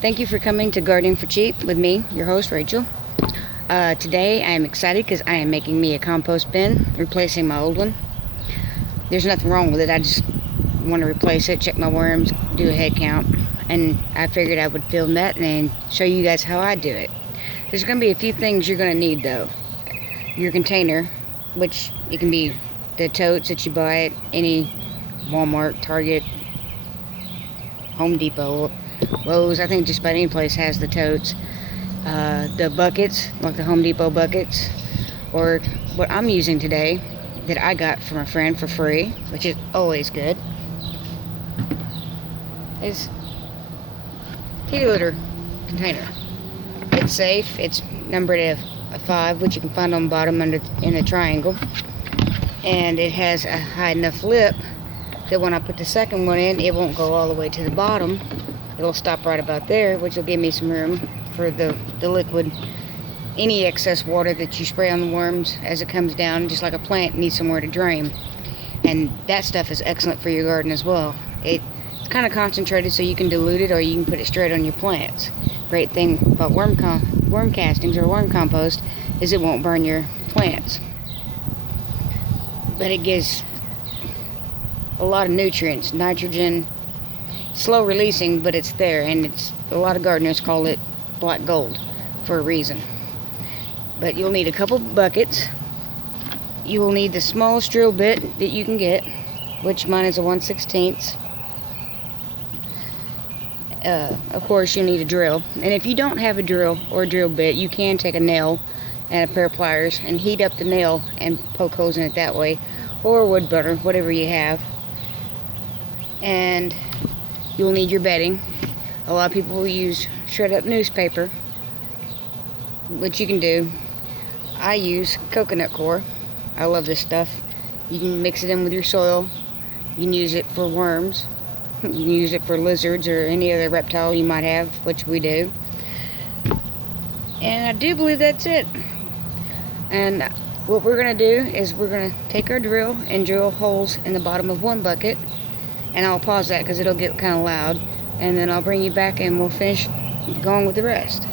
Thank you for coming to Gardening for Cheap with me, your host, Rachel. Today I am excited because I am making me a compost bin, replacing my old one. There's nothing wrong with it, I just want to replace it, check my worms, do a head count, and I figured I would film that and show you guys how I do it. There's going to be a few things you're going to need though. Your container, which it can be the totes that you buy at any Walmart, Target, Home Depot, Lowe's. I think just about any place has the totes. The buckets, like the Home Depot buckets, or what I'm using today that I got from a friend for free, which is always good, is kitty litter container. It's safe. It's numbered a 5, which you can find on the bottom in a triangle, and it has a high enough lip that when I put the second one in, it won't go all the way to the bottom. It'll stop right about there, which will give me some room for the liquid, any excess water that you spray on the worms as it comes down, just like a plant needs somewhere to drain. And that stuff is excellent for your garden as well. It's kind of concentrated, so you can dilute it or you can put it straight on your plants. Great thing about worm castings or worm compost is it won't burn your plants. But it gives a lot of nutrients, nitrogen, slow releasing, but it's there, and it's a lot of gardeners call it black gold for a reason. But you'll need a couple buckets. You will need the smallest drill bit that you can get, which mine is a 1/16. Of course, you need a drill, and if you don't have a drill or a drill bit, you can take a nail and a pair of pliers and heat up the nail and poke holes in it that way, or wood burner, whatever you have. And you'll need your bedding. A lot of people will use shred up newspaper, which you can do. I use coconut coir. I love this stuff. You can mix it in with your soil. You can use it for worms. You can use it for lizards or any other reptile you might have, which we do. And I do believe that's it. And what we're going to do is we're going to take our drill and drill holes in the bottom of one bucket. And I'll pause that because it'll get kind of loud. And then I'll bring you back and we'll finish going with the rest.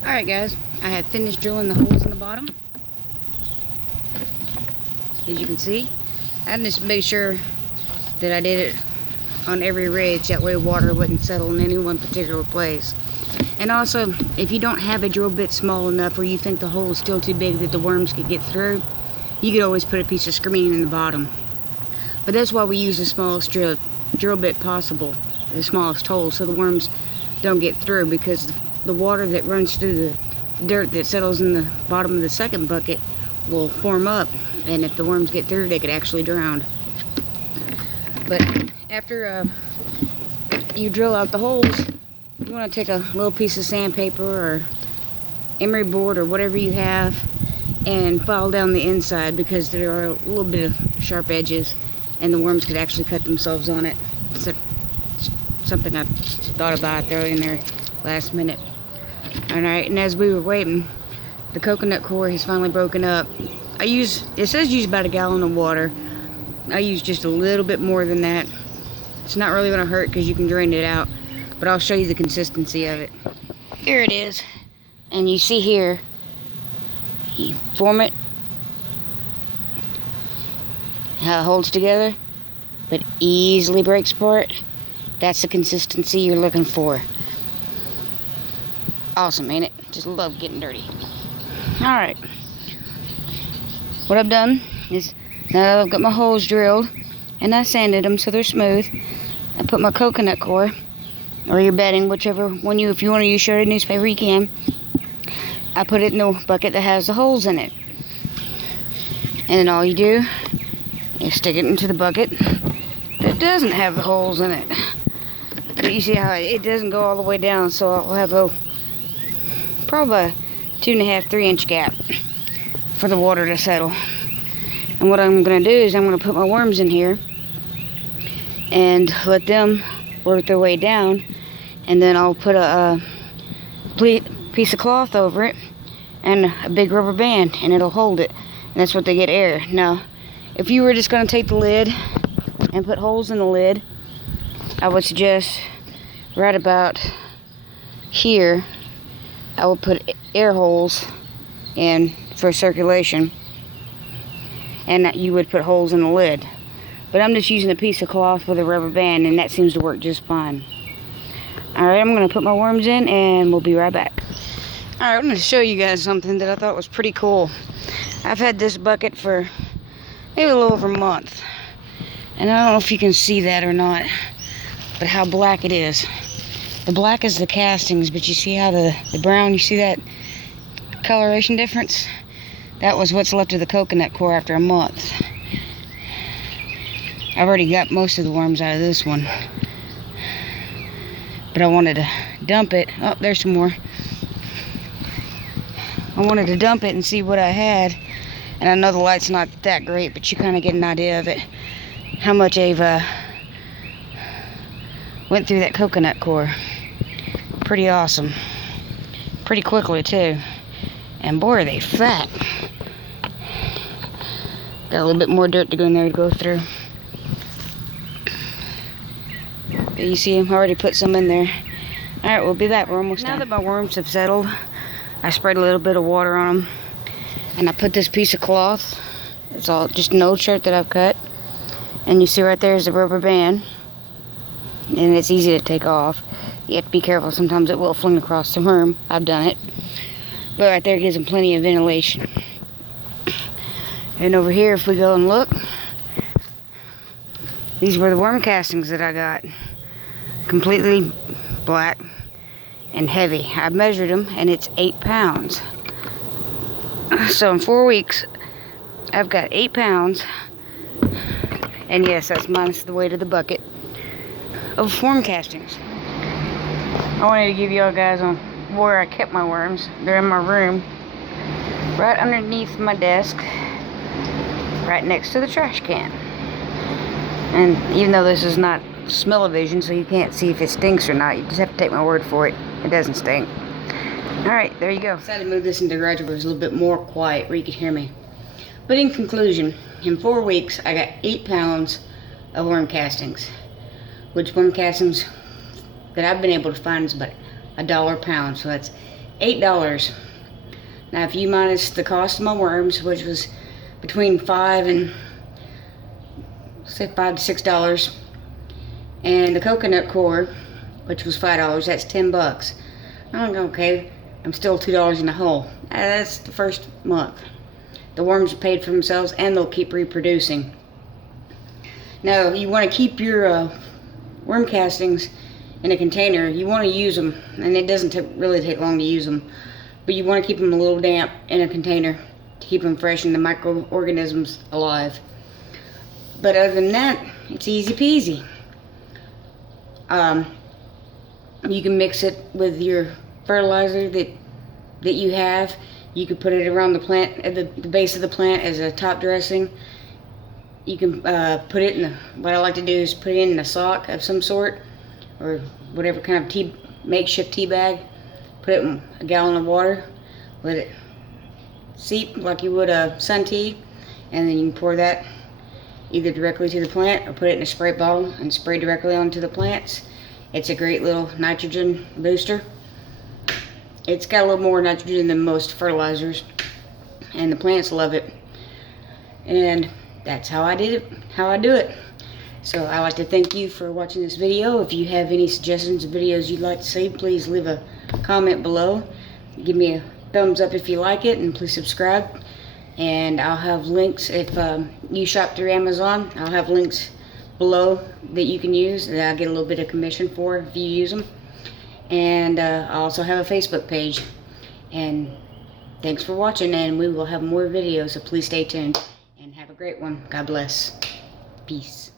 Alright guys, I have finished drilling the holes in the bottom. As you can see, I just made sure that I did it on every ridge. That way water wouldn't settle in any one particular place. And also, if you don't have a drill bit small enough or you think the hole is still too big that the worms could get through, you could always put a piece of screen in the bottom. But that's why we use the smallest drill bit possible, the smallest hole, so the worms don't get through, because the water that runs through the dirt that settles in the bottom of the second bucket will form up, and if the worms get through, they could actually drown. But after you drill out the holes, you want to take a little piece of sandpaper or emery board or whatever you have and file down the inside, because there are a little bit of sharp edges and the worms could actually cut themselves on it. It's something I thought about throwing in there last minute. Alright, and as we were waiting, the coconut coir has finally broken up. It says use about a gallon of water. I use just a little bit more than that. It's not really going to hurt because you can drain it out, but I'll show you the consistency of it. Here it is, and you see here, you form it, how it holds together, but easily breaks apart. That's the consistency you're looking for. Awesome, ain't it? Just love getting dirty. Alright. What I've done is, now that I've got my holes drilled, and I sanded them so they're smooth, I put my coconut coir, or your bedding, whichever one if you want to use shredded newspaper, you can. I put it in the bucket that has the holes in it. And then all you do is stick it into the bucket that doesn't have the holes in it. But you see how it doesn't go all the way down, so I'll have probably a 2.5, 3-inch gap for the water to settle. And what I'm going to do is I'm going to put my worms in here and let them work their way down, and then I'll put a piece of cloth over it and a big rubber band, and it'll hold it. And that's what they get air. Now, if you were just going to take the lid and put holes in the lid, I would suggest right about here, I will put air holes in for circulation, and you would put holes in the lid. But I'm just using a piece of cloth with a rubber band, and that seems to work just fine. Alright, I'm going to put my worms in, and we'll be right back. Alright, I'm going to show you guys something that I thought was pretty cool. I've had this bucket for maybe a little over a month. And I don't know if you can see that or not, but how black it is. The black is the castings, but you see how the brown, you see that coloration difference? That was what's left of the coconut core after a month. I've already got most of the worms out of this one, but I wanted to dump it. Oh, there's some more. I wanted to dump it and see what I had, and I know the light's not that great, but you kind of get an idea of it, how much I've went through that coconut core. Pretty awesome. Pretty quickly too, and boy are they fat. Got a little bit more dirt to go in there to go through. But you see, I've already put some in there. Alright, we'll be back. We're almost done. Now that my worms have settled, I sprayed a little bit of water on them. And I put this piece of cloth. It's all just an old shirt that I've cut. And you see right there is the rubber band. And it's easy to take off. You have to be careful. Sometimes it will fling across the worm. I've done it. But right there gives them plenty of ventilation. And over here, if we go and look, these were the worm castings that I got. Completely black and heavy. I measured them, and it's 8 pounds. So in 4 weeks, I've got 8 pounds, and yes, that's minus the weight of the bucket, of worm castings. I wanted to give y'all guys on where I kept my worms. They're in my room, right underneath my desk, right next to the trash can. And even though this is not smell-o-vision, so you can't see if it stinks or not, you just have to take my word for it. It doesn't stink. Alright, there you go. I decided to move this into the garage where it was a little bit more quiet, where you could hear me. But in conclusion, in 4 weeks, I got 8 pounds of worm castings. Which worm castings that I've been able to find is about $1 a pound, so that's $8. Now, if you minus the cost of my worms, which was between $5 to $6, and the coconut core, which was $5, that's $10. I'm okay, I'm still $2 in the hole. That's the first month. The worms are paid for themselves, and they'll keep reproducing. Now, you want to keep your worm castings in a container. You want to use them, and it doesn't really take long to use them, but you want to keep them a little damp in a container to keep them fresh and the microorganisms alive. But other than that, it's easy peasy. You can mix it with your fertilizer that you have. You can put it around the plant, at the base of the plant as a top dressing. You can put it in what I like to do is put it in a sock of some sort, or whatever kind of makeshift tea bag. Put it in a gallon of water, let it seep like you would a sun tea, and then you can pour that either directly to the plant or put it in a spray bottle and spray directly onto the plants. It's a great little nitrogen booster. It's got a little more nitrogen than most fertilizers, and the plants love it. And that's how I do it. So I'd like to thank you for watching this video. If you have any suggestions of videos you'd like to see, please leave a comment below. Give me a thumbs up if you like it, and please subscribe. And I'll have links if you shop through Amazon. I'll have links below that you can use that I'll get a little bit of commission for if you use them. And I also have a Facebook page. And thanks for watching, and we will have more videos, so please stay tuned and have a great one. God bless. Peace.